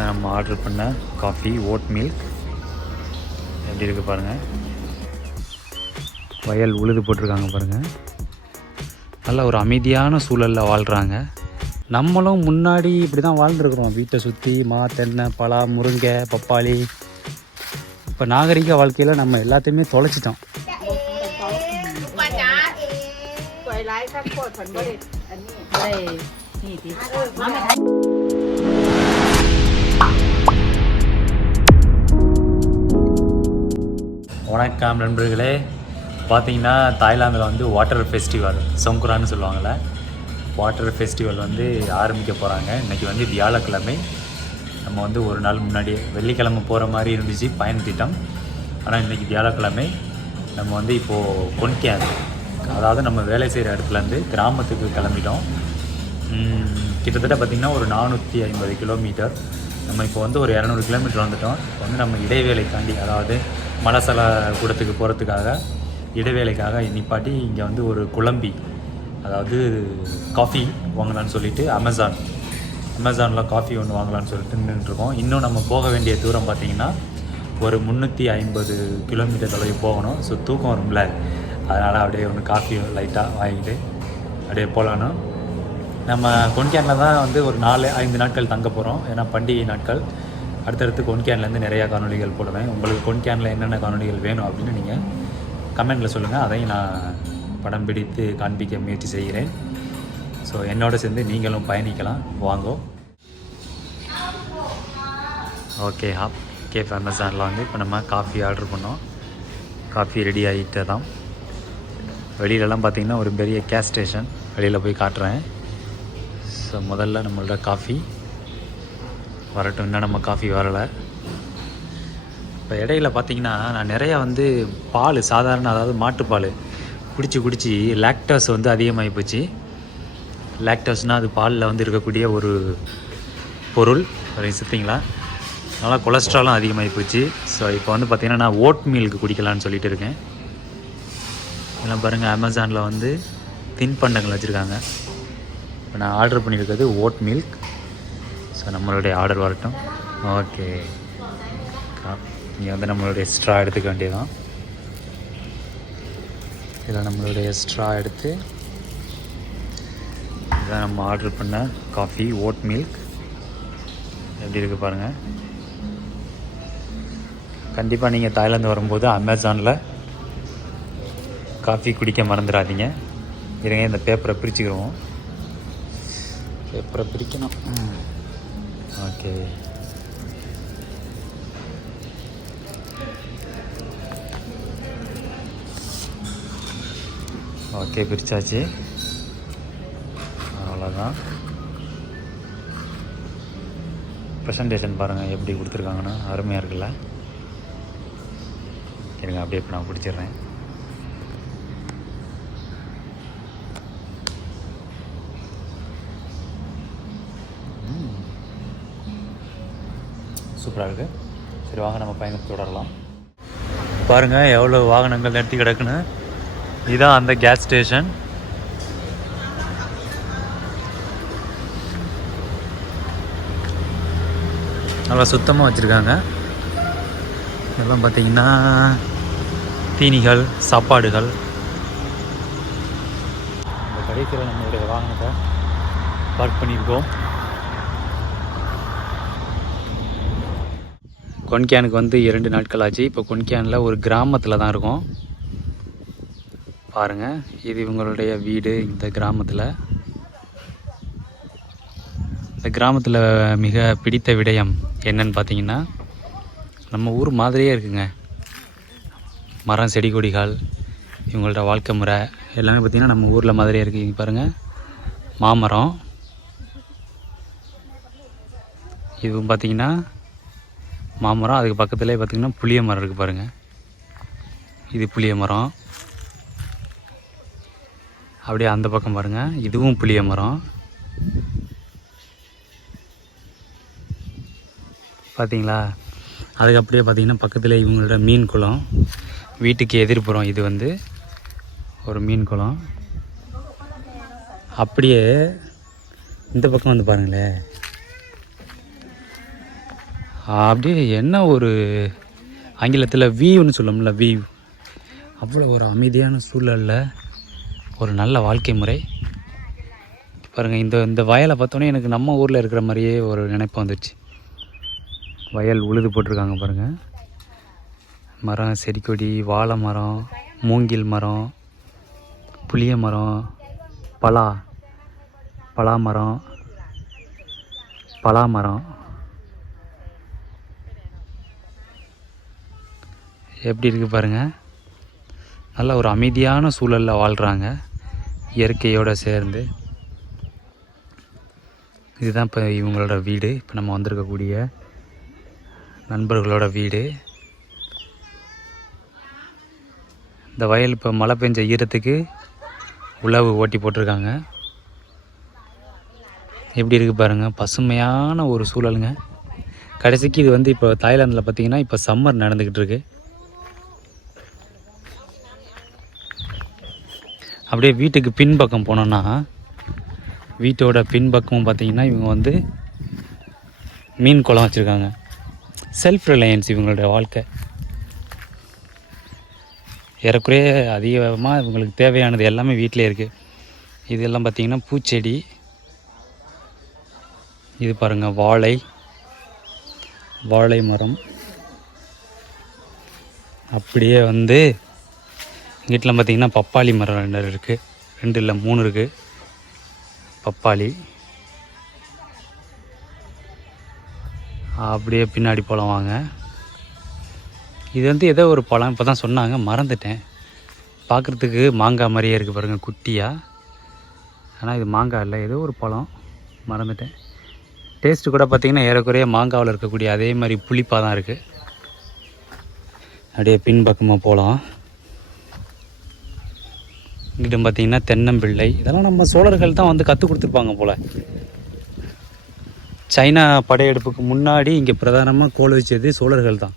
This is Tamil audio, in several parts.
இதுதான் நம்ம ஆர்டர் பண்ண காஃபி ஓட் மில்க். எப்படி இருக்குது பாருங்கள். வயல் உழுது போட்டிருக்காங்க பாருங்கள். நல்ல ஒரு அமைதியான சூழலில் வாழ்கிறாங்க. நம்மளும் முன்னாடி இப்படி தான் வாழ்ந்துருக்குறோம். வீட்டை சுற்றி தென்னை, பலா, முருங்கை, பப்பாளி. இப்போ நாகரிக வாழ்க்கையில் நம்ம எல்லாத்தையுமே தொலைச்சிட்டோம். வணக்கம் நண்பர்களே. பார்த்தீங்கன்னா தாய்லாந்தில் வந்து வாட்டர் ஃபெஸ்டிவல் சொங்குரான்னு சொல்லுவாங்கள்ல, வாட்டர் ஃபெஸ்டிவல் வந்து ஆரம்பிக்க போகிறாங்க. இன்றைக்கி வந்து வியாழக்கிழமை. நம்ம வந்து ஒரு நாள் முன்னாடி வெள்ளிக்கிழமை போகிற மாதிரி இருந்துச்சு பயண திட்டம். ஆனால் இன்றைக்கி வியாழக்கிழமை. நம்ம வந்து இப்போது கொன்கேன், அதாவது நம்ம வேலை செய்கிற இடத்துலேருந்து கிராமத்துக்கு கிளம்பிட்டோம். கிட்டத்தட்ட பார்த்திங்கன்னா ஒரு 450 கிலோமீட்டர். நம்ம இப்போ வந்து ஒரு 200 கிலோமீட்டர் வந்துட்டோம். இப்போ வந்து நம்ம இடைவேளை தாண்டி, அதாவது மலசல கூடத்துக்கு போகிறதுக்காக இடைவேளைக்காக நிப்பாட்டி இங்கே வந்து ஒரு குழம்பி, அதாவது காஃபி வாங்கலான்னு சொல்லிட்டு அமேசானில் காஃபி ஒன்று வாங்கலான்னு சொல்லிட்டு நின்றுருக்கோம். இன்னும் நம்ம போக வேண்டிய தூரம் பார்த்திங்கன்னா ஒரு 350 கிலோமீட்டர் தொலைவு போகணும். ஸோ தூக்கம் வரும்ல, அதனால் அப்படியே ஒன்று காஃபி லைட்டாக வாங்கிட்டு அப்படியே போகலான்னு. நம்ம கொன்கேனில் தான் வந்து ஒரு 4-5 நாட்கள் தங்க போகிறோம். ஏன்னா பண்டிகை நாட்கள். அடுத்தடுத்து கொன்கேன்லேருந்து நிறையா காணொலிகள் போடுவேன். உங்களுக்கு கொன்கேனில் என்னென்ன காணொலிகள் வேணும் அப்படின்னு நீங்கள் கமெண்டில் சொல்லுங்கள். அதையும் நான் படம் பிடித்து காண்பிக்க முயற்சி செய்கிறேன். ஸோ என்னோடு சேர்ந்து நீங்களும் பயணிக்கலாம், வாங்கோ. ஓகே, கேஃப் அமேசானில் வந்து இப்போ நம்ம காஃபி ஆர்டர் பண்ணோம். காஃபி ரெடி ஆகிட்டு தான். வெளியிலலாம் பார்த்திங்கன்னா ஒரு பெரிய கேஸ் ஸ்டேஷன். வெளியில் போய் காட்டுறேன். ஸோ முதல்ல நம்மளோட காஃபி வரட்டும். இன்னும் நம்ம காஃபி வரலை. இப்போ இடையில பார்த்திங்கன்னா நான் நிறையா வந்து பால், சாதாரண அதாவது மாட்டுப்பால் குடிச்சு லாக்டோஸ் வந்து அதிகமாகி போச்சு. லாக்டோஸ்னால் அது பாலில் வந்து இருக்கக்கூடிய ஒரு பொருள், அதை சுற்றிங்களா, நல்லா கொலஸ்ட்ராலும் அதிகமாகி போச்சு. ஸோ இப்போ வந்து பார்த்திங்கன்னா நான் ஓட் மில்க் குடிக்கலான்னு சொல்லிட்டு இருக்கேன். இதெல்லாம் பாருங்கள், அமேசானில் வந்து தின்பண்டங்கள் வச்சுருக்காங்க. இப்போ நான் ஆர்டர் பண்ணியிருக்கிறது ஓட் மில்க். ஸோ நம்மளுடைய ஆர்டர் வரட்டும். ஓகே, இங்கே வந்து நம்மளுடைய ஸ்ட்ரா எடுத்துக்க வேண்டியதான். இதில் நம்மளுடைய ஸ்ட்ரா எடுத்து இதான் நம்ம ஆர்டர் பண்ண காஃபி ஓட் மில்க். எப்படி இருக்குது பாருங்கள். கண்டிப்பாக நீங்கள் தாய்லாந்து வரும்போது அமேசானில் காஃபி குடிக்க மறந்துடாதீங்க. இருங்க, இந்த பேப்பரை பிரிச்சுக்கிறோம். பேப்பரை பிரிக்கணும். ஓகே, ஓகே பிரிச்சாச்சு. அவ்வளோதான். ப்ரெசன்டேஷன் பாருங்கள் எப்படி கொடுத்துருக்காங்கன்னு, அருமையாக இருக்குல்ல. இருங்க அப்படியே இப்போ நான் பிடிச்சிடுறேன். சூப்பராக இருக்குது. சரி வாங்க நம்ம பயணத்தை தொடரலாம். பாருங்கள் எவ்வளோ வாகனங்கள் நிறுத்தி கிடக்குன்னு. இதுதான் அந்த கேஸ் ஸ்டேஷன். நல்லா சுத்தமாக வச்சுருக்காங்க. இதெல்லாம் பார்த்திங்கன்னா தீனிகள், சாப்பாடுகள். இந்த கடைசியில் நம்மளுடைய வாகனத்தை பார்க் பண்ணியிருக்கோம். கொன்கேனுக்கு வந்து 2 நாட்கள் ஆச்சு. இப்போ கொன்கேனில் ஒரு கிராமத்தில் தான் இருக்கும். பாருங்கள், இது இவங்களுடைய வீடு. இந்த கிராமத்தில் மிக பிடித்த விடயம் என்னன்னு பார்த்தீங்கன்னா, நம்ம ஊர் மாதிரியே இருக்குங்க. மரம், செடி, கொடிகள், இவங்கள்ட்ட வாழ்க்கை முறை எல்லாமே பார்த்திங்கன்னா நம்ம ஊரில் மாதிரியே இருக்குது. இங்கே பாருங்கள், மாமரம். இதுவும் பார்த்திங்கன்னா மாமரம். அதுக்கு பக்கத்துலேயே பார்த்திங்கன்னா புளிய மரம் இருக்குது பாருங்கள். இது புளிய மரம். அப்படியே அந்த பக்கம் பாருங்கள், இதுவும் புளிய மரம். பார்த்தீங்களா? அதுக்கு அப்படியே பார்த்திங்கன்னா பக்கத்தில் இவங்களோட மீன் குளம். வீட்டுக்கு எதிர்ப்புறம் இது வந்து ஒரு மீன் குளம். அப்படியே இந்த பக்கம் வந்து பாருங்களேன், அப்படியே என்ன ஒரு ஆங்கிலத்தில் வியூன்னு சொல்லணும்ல, வியூ. அவ்வளோ ஒரு அமைதியான சூழலில் ஒரு நல்ல வாழ்க்கை முறை பாருங்கள். இந்த வயலை பார்த்தோன்னே எனக்கு நம்ம ஊரில் இருக்கிற மாதிரியே ஒரு நினைப்பு வந்துடுச்சு. வயல் உழுது போட்டிருக்காங்க பாருங்கள். மரம், செடி கொடி, வாழை மரம், மூங்கில் மரம், புளிய மரம், பலாமரம், பலாமரம். எப்படி இருக்குது பாருங்கள். நல்ல ஒரு அமைதியான சூழலில் வாழ்கிறாங்க இயற்கையோடு சேர்ந்து. இதுதான் இப்போ இவங்களோட வீடு. இப்போ நம்ம வந்திருக்கக்கூடிய நண்பர்களோட வீடு. இந்த வயல் இப்போ மழை பெஞ்ச ஈரத்துக்கு உழவு ஓட்டி போட்டிருக்காங்க. எப்படி இருக்குது பாருங்கள். பசுமையான ஒரு சூழலுங்க. கடைசிக்கு இது வந்து இப்போ தாய்லாந்தில் பார்த்திங்கன்னா இப்போ சம்மர் நடந்துக்கிட்டு இருக்கு. அப்படியே வீட்டுக்கு பின்பக்கம் போனோன்னா, வீட்டோட பின்பக்கமும் பார்த்திங்கன்னா இவங்க வந்து மீன் குளம் வச்சுருக்காங்க. செல்ஃப் ரிலையன்ஸ் இவங்களோட வாழ்க்கை. ஏறக்குறைய அதிகமாக இவங்களுக்கு தேவையானது எல்லாமே வீட்டிலே இருக்குது. இதெல்லாம் பார்த்திங்கன்னா பூச்செடி. இது பாருங்கள், வாழை மரம். அப்படியே வந்து வீட்டில் பார்த்திங்கன்னா பப்பாளி மரம் 2 இருக்குது. 2 இல்லை 3 இருக்குது பப்பாளி. அப்படியே பின்னாடி போகலாம் வாங்க. இது வந்து ஏதோ ஒரு பழம், இப்போ தான் சொன்னாங்க, மறந்துட்டேன். பார்க்குறதுக்கு மாங்காய் மாதிரியே இருக்குது பாருங்கள், குட்டியாக. ஆனால் இது மாங்காய் இல்லை, ஏதோ ஒரு பழம், மறந்துட்டேன். டேஸ்ட்டு கூட பார்த்திங்கன்னா ஏறக்குறைய மாங்காவில் இருக்கக்கூடிய அதே மாதிரி புளிப்பாக தான் இருக்குது. அப்படியே பின்பக்கமாக போகலாம். இங்கிட்ட பார்த்திங்கன்னா தென்னம்பிள்ளை. இதெல்லாம் நம்ம சோழர்கள் தான் வந்து கற்றுக் கொடுத்துருப்பாங்க போல். சைனா படையெடுப்புக்கு முன்னாடி இங்கே பிரதானமாக கோல் வச்சது சோழர்கள் தான்.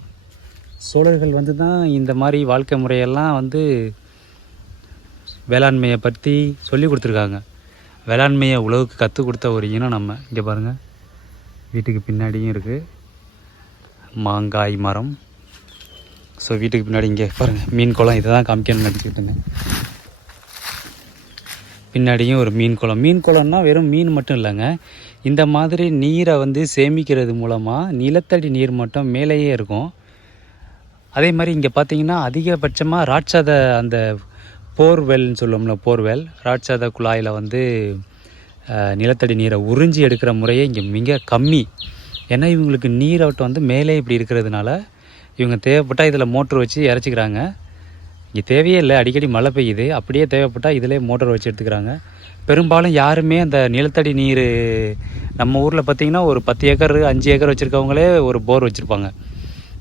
சோழர்கள் வந்து தான் இந்த மாதிரி வாழ்க்கை முறையெல்லாம் வந்து வேளாண்மையை பற்றி சொல்லி கொடுத்துருக்காங்க. வேளாண்மையை உலகுக்கு கற்றுக் கொடுத்த ஒரு இனம் நம்ம. இங்கே பாருங்கள், வீட்டுக்கு பின்னாடியும் இருக்குது மாங்காய் மரம். ஸோ வீட்டுக்கு பின்னாடி இங்கே பாருங்கள் மீன் குளம். இதை தான் காமிக்கணும்னு நினச்சிக்கிட்டு இருந்தேன். பின்னாடியும் ஒரு மீன் குளம். மீன் குளம்னா வெறும் மீன் மட்டும் இல்லைங்க. இந்த மாதிரி நீரை வந்து சேமிக்கிறது மூலமாக நிலத்தடி நீர் மட்டம் மேலேயே இருக்கும். அதே மாதிரி இங்கே பார்த்திங்கன்னா அதிகபட்சமாக ராட்சத அந்த போர்வெல்னு சொல்லுவோம்ல, போர்வெல் ராட்சத குழாயில் வந்து நிலத்தடி நீரை உறிஞ்சி எடுக்கிற முறையே இங்கே மிக கம்மி. ஏன்னா இவங்களுக்கு நீரோட்டம் வந்து மேலே இப்படி இருக்கிறதுனால இவங்க தேவைப்பட்டால் இதில் மோட்ரு வச்சு இறச்சிக்கிறாங்க. இங்கே தேவையே இல்லை, அடிக்கடி மழை பெய்யுது. அப்படியே தேவைப்பட்டால் இதிலே மோட்டர் வச்சு எடுத்துக்கிறாங்க. பெரும்பாலும் யாருமே அந்த நிலத்தடி நீர் நம்ம ஊரில் பார்த்திங்கன்னா ஒரு 10 ஏக்கர் 5 ஏக்கர் வச்சுருக்கவங்களே ஒரு போர் வச்சுருப்பாங்க.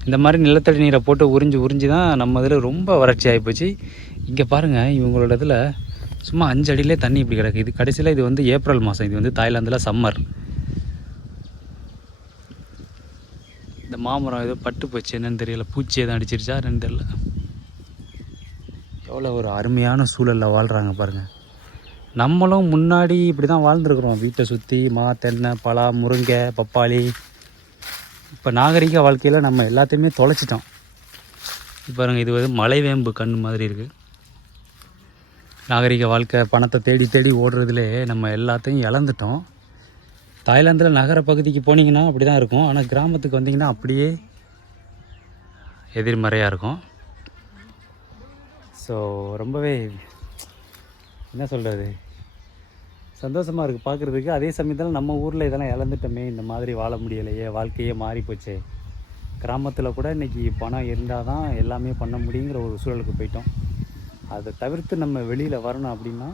இந்த மாதிரி நிலத்தடி நீரை போட்டு உறிஞ்சி தான் நம்ம இதில் ரொம்ப வறட்சி ஆகிப்போச்சு. இங்கே பாருங்கள், இவங்களோட இதில் சும்மா 5 அடியிலே தண்ணி இப்படி கிடக்கு. இது கடைசியில் இது வந்து ஏப்ரல் மாதம். இது வந்து தாய்லாந்தில் சம்மர். இந்த மாமரம் ஏதோ பட்டு போச்சு, என்னன்னு தெரியல. பூச்சி எதுவும் அடிச்சிருச்சா என்னன்னு தெரியல. எவ்வளோ ஒரு அருமையான சூழலில் வாழ்கிறாங்க பாருங்கள். நம்மளும் முன்னாடி இப்படி தான் வாழ்ந்துருக்குறோம். வீட்டை சுற்றி தென்னை, பலா, முருங்கை, பப்பாளி. இப்போ நாகரிக வாழ்க்கையில் நம்ம எல்லாத்தையுமே தொலைச்சிட்டோம். இப்போ பாருங்கள், இது வந்து மலைவேம்பு கண் மாதிரி இருக்குது. நாகரிக வாழ்க்கை பணத்தை தேடி தேடி ஓடுறதுலே நம்ம எல்லாத்தையும் இழந்துட்டோம். தாய்லாந்தில் நகர பகுதிக்கு போனீங்கன்னா அப்படி தான் இருக்கும். ஆனால் கிராமத்துக்கு வந்தீங்கன்னா அப்படியே எதிர்மறையாக இருக்கும். ஸோ ரொம்பவே என்ன சொல்கிறது, சந்தோஷமாக இருக்குது பார்க்குறதுக்கு. அதே சமயத்தில் நம்ம ஊரில் இதெல்லாம் இழந்துட்டோமே, இந்த மாதிரி வாழ முடியலையே, வாழ்க்கையே மாறிப்போச்சே. கிராமத்தில் கூட இன்றைக்கி பணம் இருந்தால் தான் எல்லாமே பண்ண முடியுங்கிற ஒரு சூழலுக்கு போயிட்டோம். அதை தவிர்த்து நம்ம வெளியில் வரணும் அப்படின்னா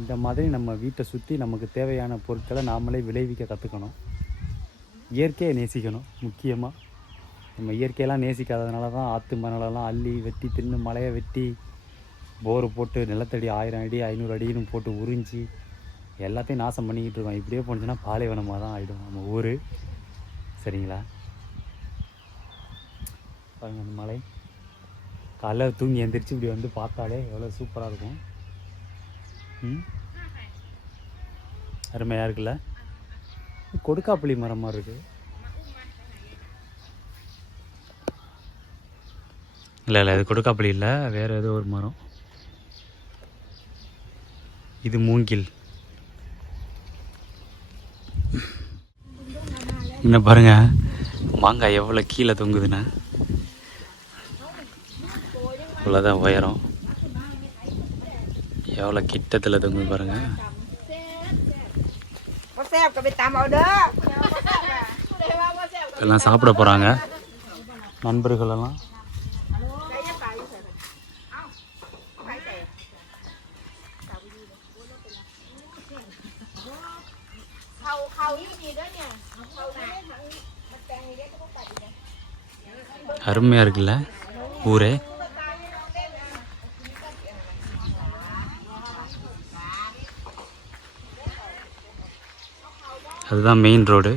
இந்த மாதிரி நம்ம வீட்டை சுற்றி நமக்கு தேவையான பொருட்களை நாமளே விளைவிக்க கற்றுக்கணும். இயற்கையை நேசிக்கணும். முக்கியமாக நம்ம இயற்கையெல்லாம் நேசிக்காததுனால தான் ஆற்று மணலெல்லாம் அள்ளி வெட்டி தின்னு, மலையை வெட்டி போரு போட்டு நிலத்தடி 1000 அடி 500 அடின்னு போட்டு உறிஞ்சி எல்லாத்தையும் நாசம் பண்ணிக்கிட்டு இருக்கோம். இப்படியே போணுச்சுன்னா பாலைவனமாக தான் ஆகிடும் நம்ம ஊர். சரிங்களா? பாருங்கள், அந்த மலை காலைல தூங்கி எழுந்திரிச்சு இப்படி வந்து பார்த்தாலே எவ்வளோ சூப்பராக இருக்கும். அருமையாக இருக்குல்ல? கொடுக்காப்புளி மரம் மாதிரி இருக்குது. இல்லை இல்லை இது கொடுக்காப்பள்ளி இல்லை, வேறு ஏதோ ஒரு மரம். இது மூங்கில். என்ன பாருங்க மாங்காய் எவ்வளோ கீழே தொங்குதுண்ணா. இவ்வளோதான் உயரம், எவ்வளோ கிட்டத்தில் தொங்குது பாருங்க. எல்லாம் சாப்பிட போகிறாங்க நண்பர்களெல்லாம். அருமையாக இருக்குல்ல ஊரே. அதுதான் மெயின் ரோடு.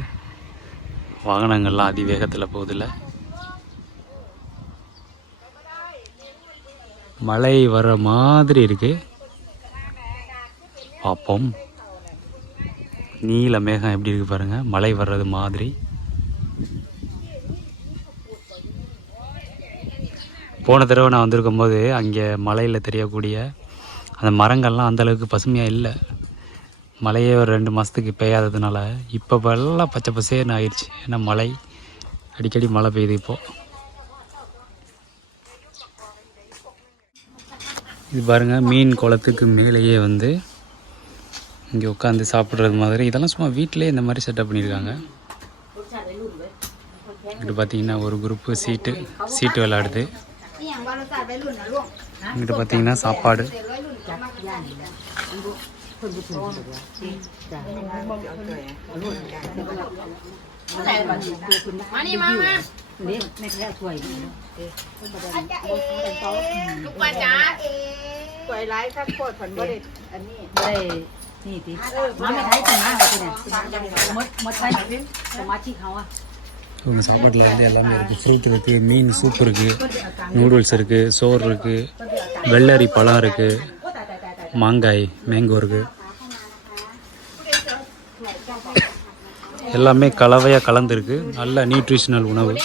வாகனங்கள்லாம் அதிவேகத்தில் போகுதில்ல. மழை வர மாதிரி இருக்கு, பார்ப்போம். நீல மேகம் எப்படி இருக்கு பாருங்க, மழை வர்றது மாதிரி. போன தடவை நான் வந்திருக்கும் போது அங்கே மலையில் தெரியக்கூடிய அந்த மரங்கள்லாம் அந்தளவுக்கு பசுமையாக இல்லை. மழையே ஒரு 2 மாதத்துக்கு பெய்யாததுனால இப்போ எல்லாம் பச்சை பசேன்னு ஆயிடுச்சு. ஏன்னா மழை அடிக்கடி மழை பெய்யுது இப்போது. இது பாருங்கள் மீன் குளத்துக்கு மேலேயே வந்து இங்கே உட்காந்து சாப்பிட்றது மாதிரி. இதெல்லாம் சும்மா வீட்டிலே இந்த மாதிரி செட்டப் பண்ணியிருக்காங்க. இங்கிட்டு பார்த்தீங்கன்னா ஒரு குரூப்பு சீட்டு விளையாடுது. இங்கிட்ட பார்த்தீங்கன்னா சாப்பாடு. இவங்க சாப்பாட்டில் வந்து எல்லாமே இருக்குது. ஃப்ரூட் இருக்குது, மீன் சூப் இருக்குது, நூடுல்ஸ் இருக்குது, சோறு இருக்குது, வெள்ளரி பழம் இருக்குது, மேங்கோ இருக்குது. எல்லாமே கலவையாக கலந்துருக்கு. நல்ல நியூட்ரிஷனல் உணவு.